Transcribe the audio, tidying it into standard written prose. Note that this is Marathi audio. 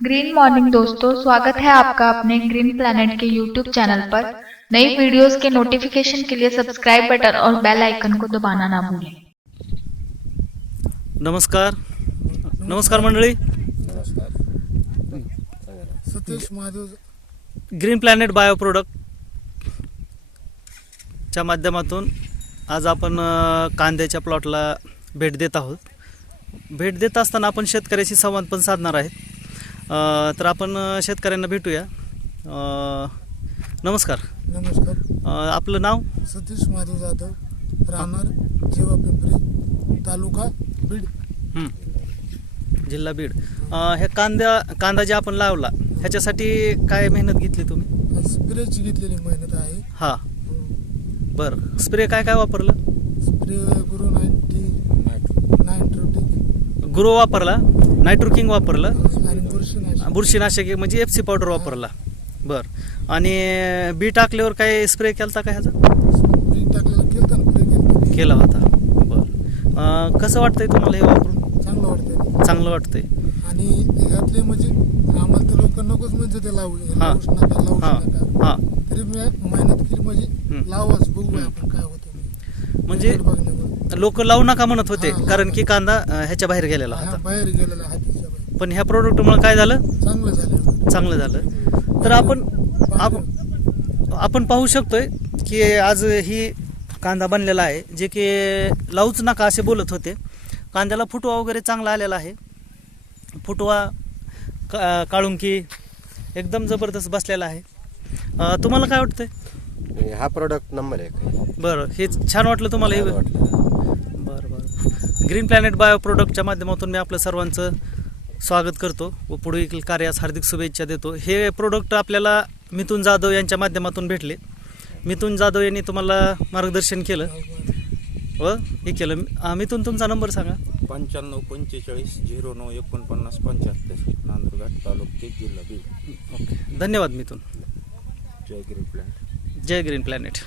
ग्रीन मॉर्निंग दोस्तों, स्वागत है आपका अपने ग्रीन प्लैनेट के यूट्यूब चैनल पर। नई वीडियोस के नोटिफिकेशन के लिए सब्सक्राइब बटन और बेल आइकन को दबाना ना भूलें। नमस्कार मंडळी। Satish Mahadev green planet bio product च्या माध्यमातून आज आपण कांद्याच्या प्लॉटला भेट देत आहोत। भेट देत असताना आपण शेतकऱ्याशी संवाद पण साधणार आहेत। तर आपण शेतकऱ्यांना भेटूया। नमस्कार। आपलं नाव? सतीश महादेव जाधव, राहणार जेवा पिंपरी, तालुका बीड, जिल्हा बीड। हे कांदा जे आपण लावला ह्याच्यासाठी काय मेहनत घेतली तुम्ही? स्प्रेची घेतलेली मेहनत आहे। हां, बरं। स्प्रे काय काय वापरलं? स्प्रे गुरु 90 नायट्रोटिक, गुरु वापरला, नायट्रोकिंग वापरलं आणि बुरशीनाशक म्हणजे एफसी पावडर वापरला। बरं। आणि बी टाकल्यावर काय स्प्रे केलता का ह्याचा? बी टाकलेला केला होता। बरं। कसं वाटतंय तुम्हाला हे वापरून? चांगलं वाटतंय। चांगलं वाटतंय। आणि ह्यातले म्हणजे आम्हाला तर लोक नकोच म्हणजे ते लावू नका, हां, तरी मी मेहनत केली म्हणजे लावाच, बघूया आपण काय होतं। म्हणजे लोक लावू नका म्हणत होते कारण की कांदा ह्याच्या बाहेर गेलेला होता, बाहेर गेलेला हातीच्या बाहेर। पण ह्या प्रोडक्टमुळे काय झालं? चांगलं झालं। तर आपण पाहू शकतोय की आज ही कांदा बनलेला आहे, जे की लावूच नका असे बोलत होते। कांद्याला फुटवा वगैरे चांगला आलेला आहे। फुटवा काळुंकी एकदम जबरदस्त बसलेला आहे। तुम्हाला काय वाटतंय? हा प्रोडक्ट नंबर 1 आहे। बरं, हे छान वाटलं तुम्हाला? हे बरं। ग्रीन प्लॅनेट बायो प्रोडक्टच्या माध्यमातून मी आपलं सर्वांचं स्वागत करतो व पुढील कार्यास हार्दिक शुभेच्छा देतो। हे प्रोडक्ट आपल्याला मिथुन जाधव यांच्या माध्यमातून भेटले। मिथुन जाधव यांनी तुम्हाला मार्गदर्शन केलं व हे केलं। मिथुन, तुमचा नंबर सांगा। 95 45 09 49 75, नांदुरघाट, तालुका जिल्हा बीड। ओके, धन्यवाद मिथुन। जय ग्रीन प्लॅनेट। जय ग्रीन प्लॅनेट।